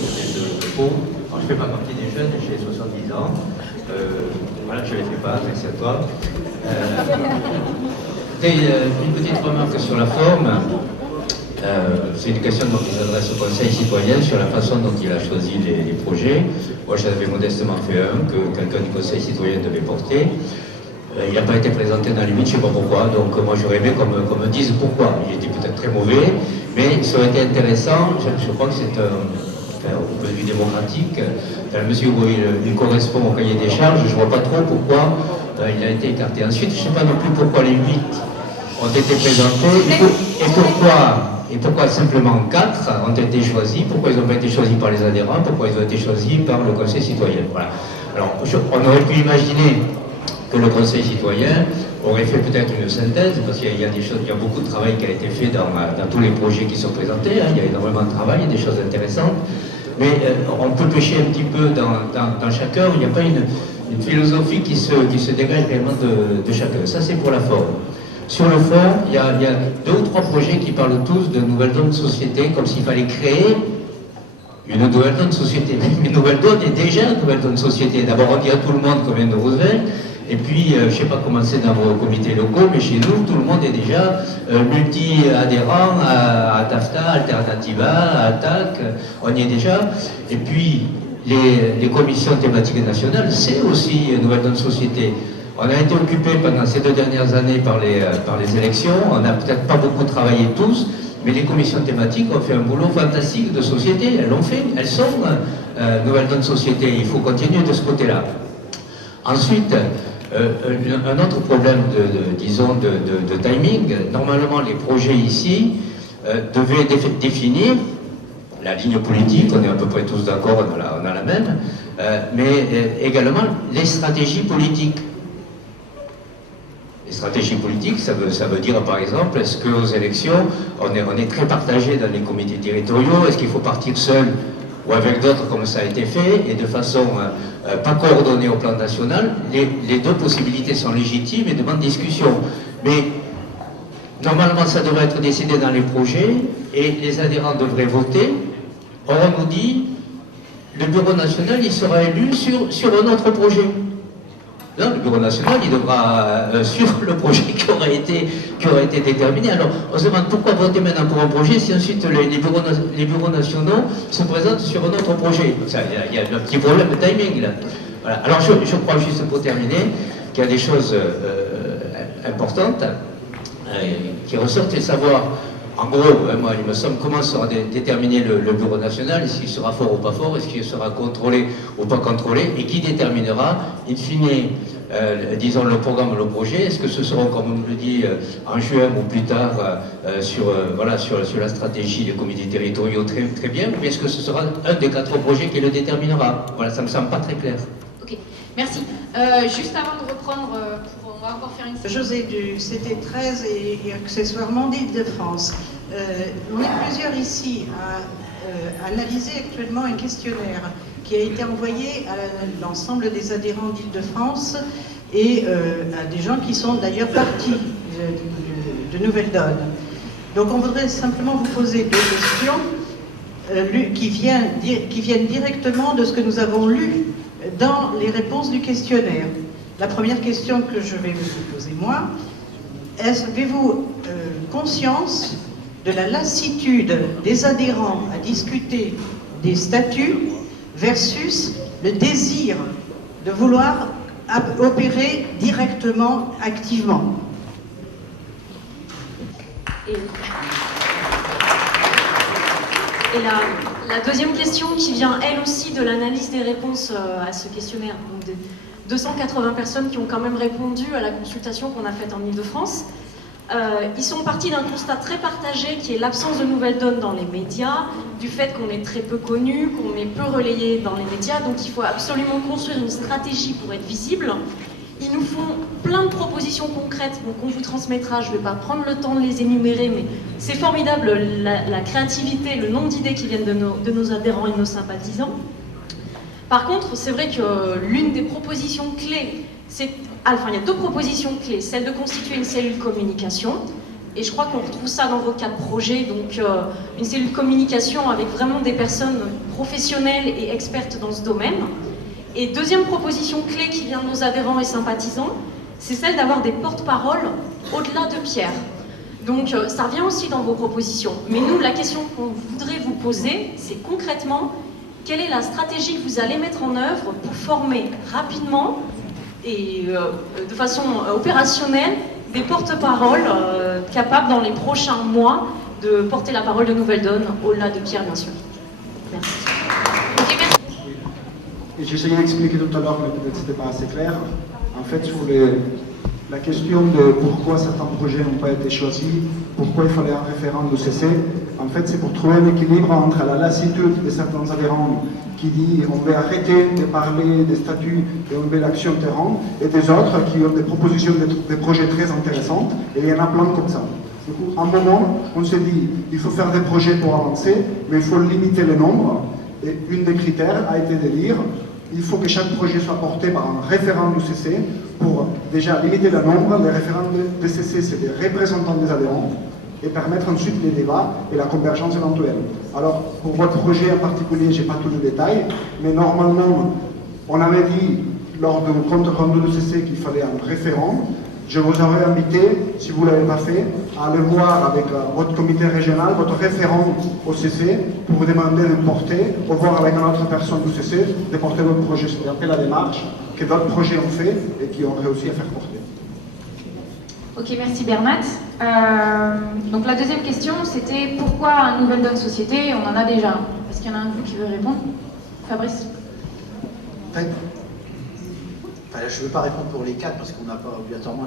de Pau. Alors, je ne fais pas partie des jeunes, j'ai 70 ans. Voilà, je ne les fais pas, merci à toi. Une petite remarque sur la forme. C'est une question qui s'adresse au Conseil citoyen sur la façon dont il a choisi les projets. Moi, j'avais modestement fait un que quelqu'un du Conseil citoyen devait porter. Il n'a pas été présenté dans les 8, je ne sais pas pourquoi, donc moi j'aurais aimé qu'on me dise pourquoi. Il était peut-être très mauvais, mais ça aurait été intéressant, je crois que c'est au point de vue démocratique, dans la mesure où il correspond au cahier des charges, je ne vois pas trop pourquoi il a été écarté. Ensuite, je ne sais pas non plus pourquoi les 8 ont été présentés, et pourquoi simplement 4 ont été choisis, pourquoi ils n'ont pas été choisis par les adhérents, pourquoi ils ont été choisis par le Conseil citoyen. Voilà. Alors, on aurait pu imaginer que le Conseil citoyen aurait fait peut-être une synthèse, parce qu'il y a des choses, il y a beaucoup de travail qui a été fait dans tous les projets qui sont présentés, il y a énormément de travail, il y a des choses intéressantes, mais on peut pêcher un petit peu dans chacun, il n'y a pas une philosophie qui se dégage réellement de chacun. Ça, c'est pour la forme. Sur le fond, il y a 2 ou 3 projets qui parlent tous de nouvelles donnes de société, comme s'il fallait créer une nouvelle donne de société. Mais une nouvelle donne est déjà une nouvelle donne de société. D'abord, on dit à tout le monde qu'on vient de Roosevelt, et puis, je ne sais pas comment c'est dans vos comités locaux, mais chez nous, tout le monde est déjà multi-adhérent à TAFTA, Alternativa, à ATTAC, on y est déjà. Et puis, les commissions thématiques nationales, c'est aussi une nouvelle donne de société. On a été occupé pendant ces 2 dernières années par les élections, on n'a peut-être pas beaucoup travaillé tous, mais les commissions thématiques ont fait un boulot fantastique de société, elles l'ont fait, elles sont nouvelles donnes de société, il faut continuer de ce côté-là. Ensuite, un autre problème de timing, normalement les projets ici devaient définir la ligne politique, on est à peu près tous d'accord, on a la même, mais également les stratégies politiques. Les stratégies politiques, ça veut dire par exemple, est-ce qu'aux élections, on est très partagé dans les comités territoriaux, est-ce qu'il faut partir seul ou avec d'autres comme ça a été fait, et de façon pas coordonnée au plan national, les 2 possibilités sont légitimes et demandent discussion. Mais normalement ça devrait être décidé dans les projets, et les adhérents devraient voter. Or on nous dit, le Bureau national il sera élu sur un autre projet. Non, le Bureau national, il devra sur le projet qui aurait été déterminé. Alors, on se demande pourquoi voter maintenant pour un projet si ensuite les bureaux nationaux se présentent sur un autre projet. Il y a un petit problème de timing là. Voilà. Alors, je crois juste pour terminer qu'il y a des choses importantes qui ressortent, et savoir, en gros, moi, il me semble comment sera déterminé le Bureau national, est-ce qu'il sera fort ou pas fort, est-ce qu'il sera contrôlé ou pas contrôlé, et qui déterminera, in fine, disons, le programme, le projet. Est-ce que ce sera, comme on le dit, en juin ou plus tard, sur la stratégie des comités territoriaux, très, très bien, ou est-ce que ce sera un des 4 projets qui le déterminera? Voilà, ça me semble pas très clair. Ok, merci. Juste avant de reprendre, on va encore faire une... José du CT13 et accessoirement d'Île-de-France. On est plusieurs ici à analyser actuellement un questionnaire qui a été envoyé à l'ensemble des adhérents d'Île-de-France et à des gens qui sont d'ailleurs partis de Nouvelle Donne. Donc on voudrait simplement vous poser 2 questions qui viennent directement de ce que nous avons lu dans les réponses du questionnaire. La première question que je vais vous poser moi, avez-vous conscience de la lassitude des adhérents à discuter des statuts versus le désir de vouloir opérer directement, activement? Et la deuxième question qui vient elle aussi de l'analyse des réponses à ce questionnaire, donc de 280 personnes qui ont quand même répondu à la consultation qu'on a faite en Île-de-France. Ils sont partis d'un constat très partagé qui est l'absence de nouvelles donnes dans les médias, du fait qu'on est très peu connu, qu'on est peu relayé dans les médias, donc il faut absolument construire une stratégie pour être visible. Ils nous font plein de propositions concrètes, donc on vous transmettra, je ne vais pas prendre le temps de les énumérer, mais c'est formidable la créativité, le nombre d'idées qui viennent de nos adhérents et de nos sympathisants. Par contre, c'est vrai que l'une des propositions clés, il y a 2 propositions clés, celle de constituer une cellule communication, Et je crois qu'on retrouve ça dans vos 4 projets, donc une cellule communication avec vraiment des personnes professionnelles et expertes dans ce domaine. Et deuxième proposition clé qui vient de nos adhérents et sympathisants, c'est celle d'avoir des porte-paroles au-delà de Pierre. Donc ça revient aussi dans vos propositions. Mais nous, la question qu'on voudrait vous poser, c'est concrètement, quelle est la stratégie que vous allez mettre en œuvre pour former rapidement et de façon opérationnelle des porte-paroles capables dans les prochains mois de porter la parole de Nouvelle Donne, au-delà de Pierre bien sûr. Merci. Okay, merci. J'ai essayé d'expliquer tout à l'heure, mais peut-être c'était pas assez clair. En fait, sur la question de pourquoi certains projets n'ont pas été choisis, pourquoi il fallait un référent de CC, en fait, c'est pour trouver un équilibre entre la lassitude de certains adhérents qui dit on veut arrêter de parler des statuts et on veut l'action terrain, et des autres qui ont des propositions, des projets très intéressants, et il y en a plein comme ça. Du coup, à un moment, on s'est dit il faut faire des projets pour avancer, mais il faut limiter le nombre, et une des critères a été de dire il faut que chaque projet soit porté par un référent du CC pour déjà limiter le nombre. Les référents de CC, c'est des représentants des adhérents, et permettre ensuite les débats et la convergence éventuelle. Alors, pour votre projet en particulier, je n'ai pas tous les détails, mais normalement, on avait dit lors du compte rendu du CC qu'il fallait un référent. Je vous aurais invité, si vous ne l'avez pas fait, à aller voir avec votre comité régional, votre référent au CC, pour vous demander de porter, ou voir avec une autre personne du CC, de porter votre projet. C'est un peu la démarche que d'autres projets ont fait et qui ont réussi à faire porter. Ok, merci Bernat. Donc la deuxième question, c'était pourquoi Nouvelle Donne Société? On en a déjà un. Est-ce qu'il y en a un de vous qui veut répondre? Fabrice? En fait, je ne veux pas répondre pour les 4 parce qu'on n'a pas obligatoirement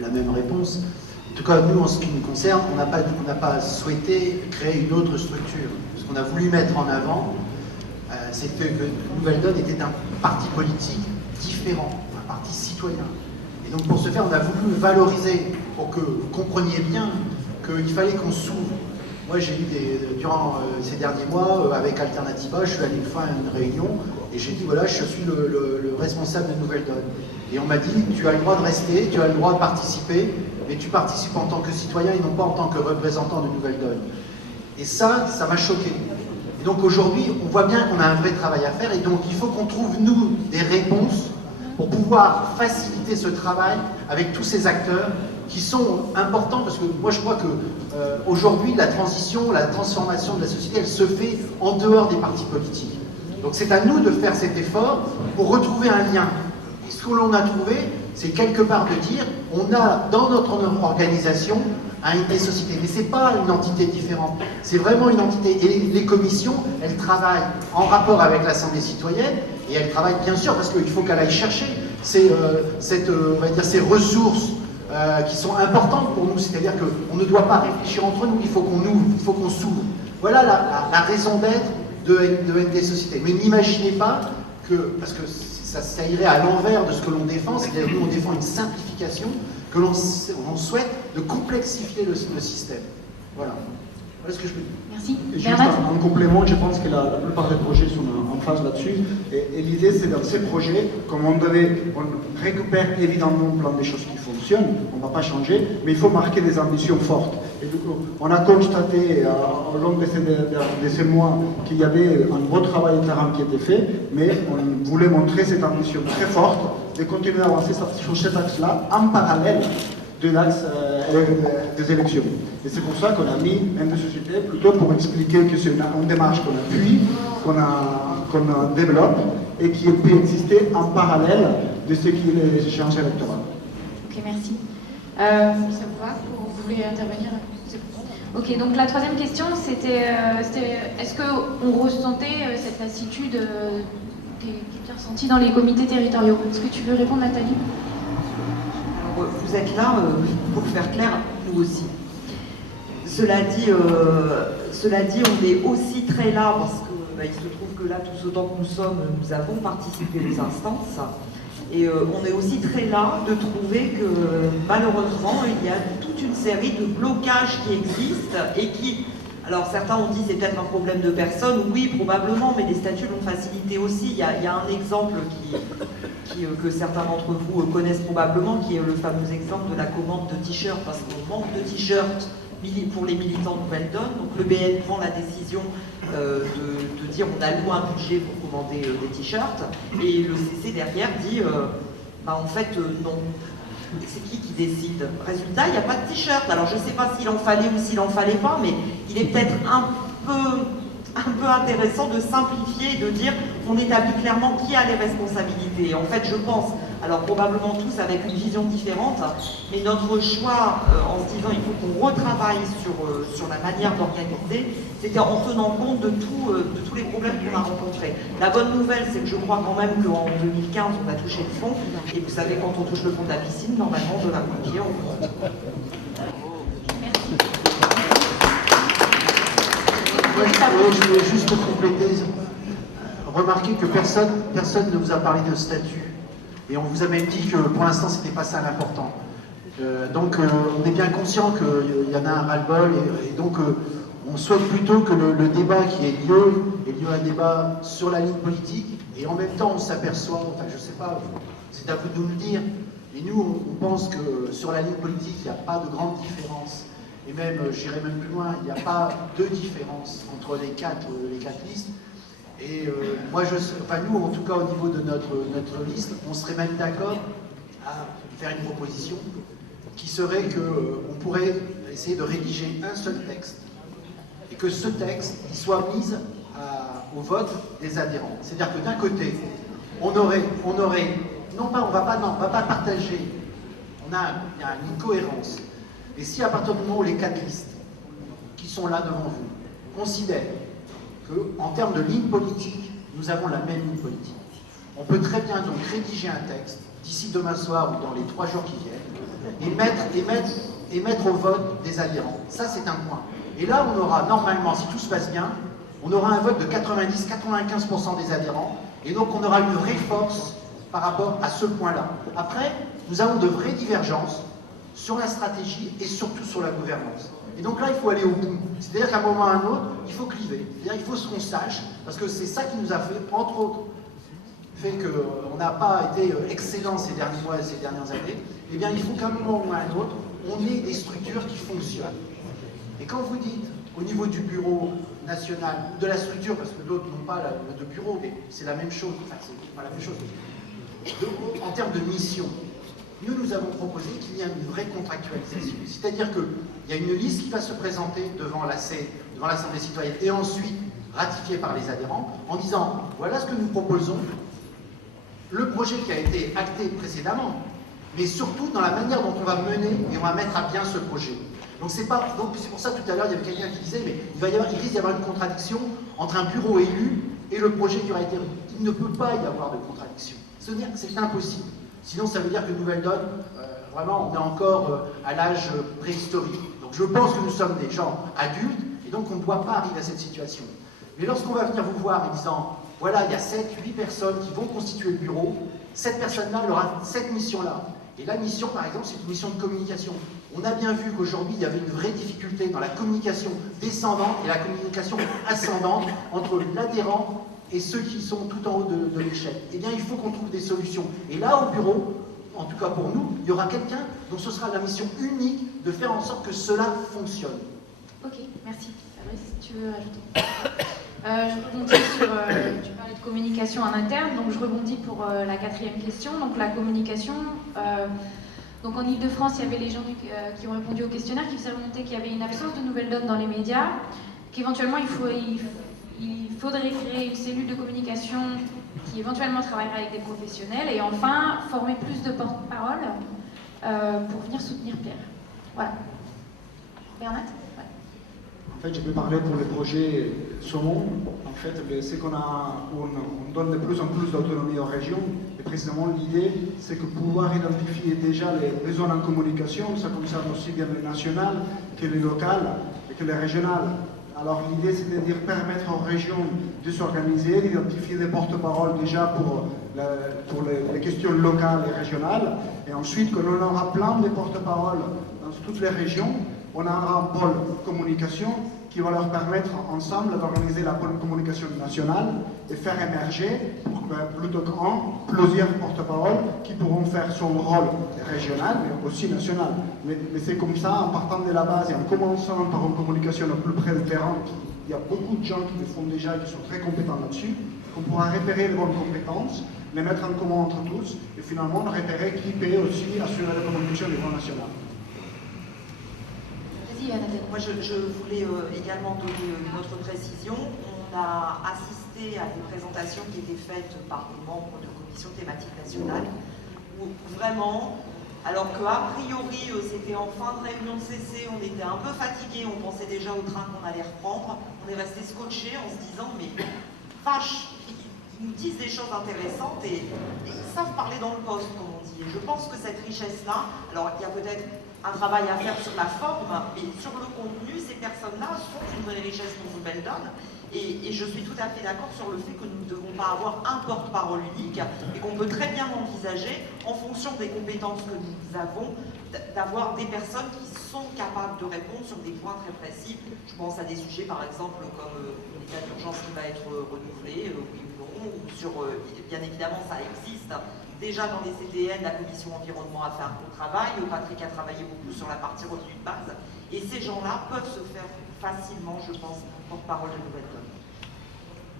la même réponse. En tout cas, nous, en ce qui nous concerne, on n'a pas souhaité créer une autre structure. Ce qu'on a voulu mettre en avant, c'est que Nouvelle Donne était un parti politique différent, un parti citoyen. Et donc pour ce faire, on a voulu valoriser, pour que vous compreniez bien qu'il fallait qu'on s'ouvre. Moi, j'ai eu durant ces derniers mois, avec Alternativa, je suis allé une fois à une réunion, et j'ai dit, voilà, je suis le responsable de Nouvelle Donne. Et on m'a dit, tu as le droit de rester, tu as le droit de participer, mais tu participes en tant que citoyen et non pas en tant que représentant de Nouvelle Donne. Et ça m'a choqué. Et donc aujourd'hui, on voit bien qu'on a un vrai travail à faire, et donc il faut qu'on trouve, nous, des réponses pour pouvoir faciliter ce travail avec tous ces acteurs qui sont importants, parce que moi je crois que aujourd'hui la transition, la transformation de la société, elle se fait en dehors des partis politiques. Donc c'est à nous de faire cet effort pour retrouver un lien. Et ce que l'on a trouvé, c'est quelque part de dire, on a dans notre organisation une société, mais c'est pas une entité différente, c'est vraiment une entité. Et les commissions, elles travaillent en rapport avec l'Assemblée citoyenne, et elles travaillent bien sûr parce qu'il faut qu'elle aille chercher on va dire, ces ressources qui sont importantes pour nous, c'est-à-dire qu'on ne doit pas réfléchir entre nous, il faut qu'on ouvre, il faut qu'on s'ouvre. Voilà la raison d'être de ND Société. Mais n'imaginez pas que, parce que ça irait à l'envers de ce que l'on défend, c'est-à-dire que nous on défend une simplification, que l'on souhaite de complexifier le système. Voilà. Voilà ce que je peux dire. Merci. Et juste en complément, je pense que la plupart des projets sont en phase là-dessus. Et l'idée, c'est dans ces projets, comme on récupère évidemment plein de choses qui fonctionnent, on ne va pas changer, mais il faut marquer des ambitions fortes. Et du coup, on a constaté au long de ces mois qu'il y avait un beau travail de terrain qui était fait, mais on voulait montrer cette ambition très forte de continuer à avancer sur cet axe-là en parallèle de l'axe des élections. Et c'est pour ça qu'on a mis ND Société, plutôt pour expliquer que c'est une démarche qu'on appuie, qu'on développe, et qui peut exister en parallèle de ce qui est les échéances électorales. Ok, merci. Ça vous va? Vous voulez intervenir? Ok, donc la troisième question, c'était est-ce qu'on ressentait cette lassitude qui est ressentie dans les comités territoriaux? Est-ce que tu veux répondre, Nathalie? Vous êtes là pour faire clair, nous aussi. Cela dit, on est aussi très là parce que il se trouve que là, tous autant que nous sommes, nous avons participé aux instances. Et on est aussi très là de trouver que malheureusement, il y a toute une série de blocages qui existent et qui... Alors certains ont dit c'est peut-être un problème de personnes, oui probablement, mais les statuts l'ont facilité aussi. Il y a un exemple que certains d'entre vous connaissent probablement, qui est le fameux exemple de la commande de t-shirts, parce qu'on manque de t-shirts pour les militants de Nouvelle Donne. Donc le BN prend la décision de dire on alloue un budget pour commander des t-shirts, et le CC derrière dit en fait non. C'est qui décide? Résultat, il n'y a pas de t-shirt. Alors je ne sais pas s'il en fallait ou s'il n'en fallait pas, mais il est peut-être un peu intéressant de simplifier et de dire on établit clairement qui a les responsabilités. En fait, je pense, alors probablement tous avec une vision différente, mais notre choix en se disant il faut qu'on retravaille sur la manière d'organiser, c'était en tenant compte de tous les problèmes qu'on a rencontrés. La bonne nouvelle, c'est que je crois quand même qu'en 2015, on a touché le fond, et vous savez, quand on touche le fond de la piscine, normalement, de la moitié, on... Je voulais juste compléter. Remarquez que personne ne vous a parlé de statut. Et on vous a même dit que pour l'instant, ce n'était pas ça l'important. Donc, on est bien conscient qu'il y en a un ras-le-bol. Et donc, on souhaite plutôt que le débat qui ait lieu un débat sur la ligne politique. Et en même temps, on s'aperçoit, enfin, je ne sais pas, c'est à vous de nous le dire, mais nous, on pense que sur la ligne politique, il n'y a pas de grande différence. Et même, j'irai même plus loin, il n'y a pas de différence entre les quatre listes. Et nous, en tout cas, au niveau de notre liste, on serait même d'accord à faire une proposition qui serait qu'on pourrait essayer de rédiger un seul texte et que ce texte il soit mis au vote des adhérents. C'est-à-dire que d'un côté, on aurait non pas, on va pas partager, il y a une cohérence. Et si à partir du moment où les quatre listes qui sont là devant vous considèrent qu'en termes de ligne politique, nous avons la même ligne politique, on peut très bien donc rédiger un texte d'ici demain soir ou dans les 3 jours qui viennent et mettre au vote des adhérents. Ça, c'est un point. Et là, on aura normalement, si tout se passe bien, on aura un vote de 90-95% des adhérents, et donc on aura une vraie force par rapport à ce point-là. Après, nous avons de vraies divergences sur la stratégie et surtout sur la gouvernance. Et donc là, il faut aller au bout. C'est-à-dire qu'à un moment ou à un autre, il faut cliver. C'est-à-dire qu'il faut qu'on sache, parce que c'est ça qui nous a fait, entre autres, fait qu'on n'a pas été excellent ces derniers mois et ces dernières années. Eh bien, il faut qu'à un moment ou à un autre, on ait des structures qui fonctionnent. Et quand vous dites, au niveau du bureau national, de la structure, parce que d'autres n'ont pas de bureau, mais c'est la même chose, enfin, c'est pas la même chose, en termes de mission, nous avons proposé qu'il y ait une vraie contractualisation. C'est-à-dire qu'il y a une liste qui va se présenter devant l'Assemblée citoyenne et ensuite ratifiée par les adhérents en disant voilà ce que nous proposons, le projet qui a été acté précédemment, mais surtout dans la manière dont on va mener et on va mettre à bien ce projet. Donc c'est pour ça tout à l'heure il y avait quelqu'un qui disait mais il risque d'y avoir une contradiction entre un bureau élu et le projet qui aura été... Il ne peut pas y avoir de contradiction. C'est impossible. Sinon, ça veut dire que Nouvelle Donne, vraiment, on est encore à l'âge préhistorique. Donc je pense que nous sommes des gens adultes, et donc on ne doit pas arriver à cette situation. Mais lorsqu'on va venir vous voir en disant, voilà, il y a 7-8 personnes qui vont constituer le bureau, cette personne-là, elle aura cette mission-là. Et la mission, par exemple, c'est une mission de communication. On a bien vu qu'aujourd'hui, il y avait une vraie difficulté dans la communication descendante et la communication ascendante entre l'adhérent et ceux qui sont tout en haut de l'échelle. Eh bien, il faut qu'on trouve des solutions. Et là, au bureau, en tout cas pour nous, il y aura quelqu'un dont ce sera la mission unique de faire en sorte que cela fonctionne. Ok, merci. Fabrice, tu veux ajouter je rebondis sur... tu parlais de communication en interne, donc je rebondis pour la 4e question. Donc la communication... donc en Ile-de-France, il y avait les gens qui ont répondu au questionnaire qui faisaient remonter qu'il y avait une absence de Nouvelle Donne dans les médias, qu'éventuellement il faudrait créer une cellule de communication qui éventuellement travaillerait avec des professionnels et enfin former plus de porte-parole pour venir soutenir Pierre. Voilà. Bernat ? Ouais. En fait, je peux parler pour le projet Saumon. En fait, c'est qu'on donne de plus en plus d'autonomie aux régions. Et précisément, l'idée, c'est que pouvoir identifier déjà les besoins en communication, ça concerne aussi bien le national que le local et que le régional. Alors l'idée, c'est de permettre aux régions de s'organiser, d'identifier des porte-paroles déjà pour les questions locales et régionales. Et ensuite, quand on aura plein de porte-paroles dans toutes les régions, on aura un pôle communication qui va leur permettre ensemble d'organiser la bonne communication nationale et faire émerger, plutôt qu'un, plusieurs porte-paroles qui pourront faire son rôle régional mais aussi national. Mais c'est comme ça, en partant de la base et en commençant par une communication au plus près du terrain, il y a beaucoup de gens qui le font déjà et qui sont très compétents là-dessus, qu'on pourra repérer les bonnes compétences, les mettre en commun entre tous et finalement repérer qui peut aussi assurer la communication au niveau national. Moi, je voulais également donner une autre précision. On a assisté à des présentations qui étaient faites par des membres de commissions thématiques nationales, où vraiment, alors qu'a priori c'était en fin de réunion de CC, on était un peu fatigué, on pensait déjà au train qu'on allait reprendre, on est resté scotché en se disant mais vache, ils nous disent des choses intéressantes et ils savent parler dans le poste, comme on dit. Et je pense que cette richesse-là, alors il y a peut-être un travail à faire sur la forme, mais sur le contenu, ces personnes-là sont une vraie richesse pour Wimbledon. Et je suis tout à fait d'accord sur le fait que nous ne devons pas avoir un porte-parole unique et qu'on peut très bien envisager, en fonction des compétences que nous avons, d'avoir des personnes qui sont capables de répondre sur des points très précis. Je pense à des sujets, par exemple, comme l'état d'urgence qui va être renouvelé, oui ou non, ou sur, bien évidemment, ça existe. Déjà dans les CDN, la commission environnement a fait un gros travail, Patrick a travaillé beaucoup sur la partie revenu de base, et ces gens-là peuvent se faire facilement, je pense, porte-parole de Wimbledon.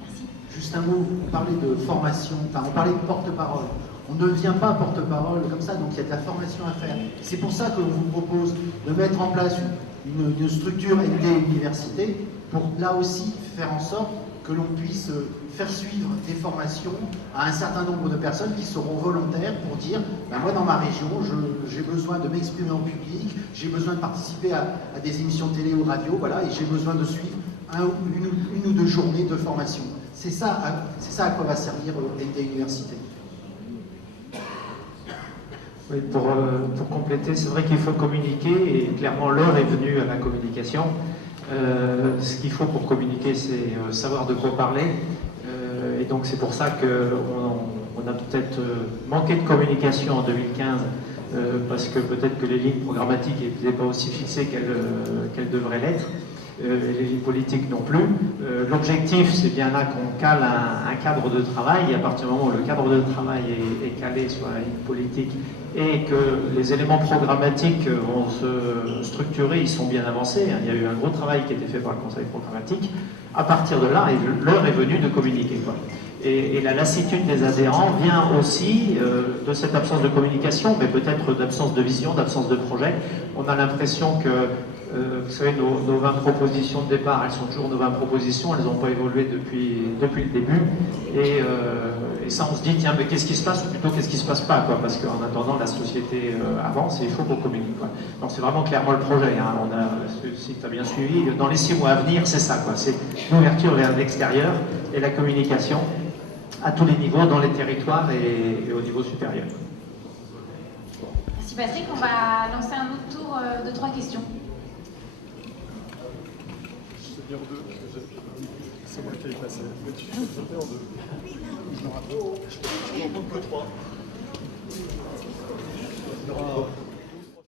Merci. Juste un mot, on parlait de formation, enfin on parlait de porte-parole. On ne devient pas porte-parole comme ça, donc il y a de la formation à faire. C'est pour ça qu'on vous propose de mettre en place une structure MD Université, pour là aussi faire en sorte que l'on puisse faire suivre des formations à un certain nombre de personnes qui seront volontaires pour dire ben moi dans ma région j'ai besoin de m'exprimer en public, j'ai besoin de participer à des émissions de télé ou de radio, voilà, et j'ai besoin de suivre une ou deux journées de formation. C'est ça à quoi va servir MD Université. Oui, pour compléter, c'est vrai qu'il faut communiquer et clairement l'heure est venue à la communication. Ce qu'il faut pour communiquer, c'est savoir de quoi parler. Et donc c'est pour ça qu'on a peut-être manqué de communication en 2015, parce que peut-être que les lignes programmatiques n'étaient pas aussi fixées qu'elles devraient l'être. Les lignes politiques non plus. L'objectif, c'est bien là qu'on cale un cadre de travail, et à partir du moment où le cadre de travail est calé sur la ligne politique et que les éléments programmatiques vont se structurer, ils sont bien avancés. Il y a eu un gros travail qui a été fait par le Conseil programmatique. À partir de là, l'heure est venue de communiquer, quoi. Et la lassitude des adhérents vient aussi de cette absence de communication, mais peut-être d'absence de vision, d'absence de projet. On a l'impression que, vous savez, nos 20 propositions de départ, elles sont toujours nos 20 propositions, elles n'ont pas évolué depuis le début. Et ça, on se dit, tiens, mais qu'est-ce qui se passe, ou plutôt qu'est-ce qui se passe pas, quoi, parce qu'en attendant, la société avance et il faut qu'on communique, quoi. Donc c'est vraiment clairement le projet, hein. Si tu as bien suivi, dans les 6 mois à venir, c'est ça, quoi. C'est l'ouverture vers l'extérieur et la communication à tous les niveaux, dans les territoires et au niveau supérieur. Merci Patrick, on va lancer un autre tour de 3 questions. C'est bien en 2, c'est moi qui ai passé. Mais tu fais sauter en 2. Je me rappelle. Je ne m'en compte que 3. Il y aura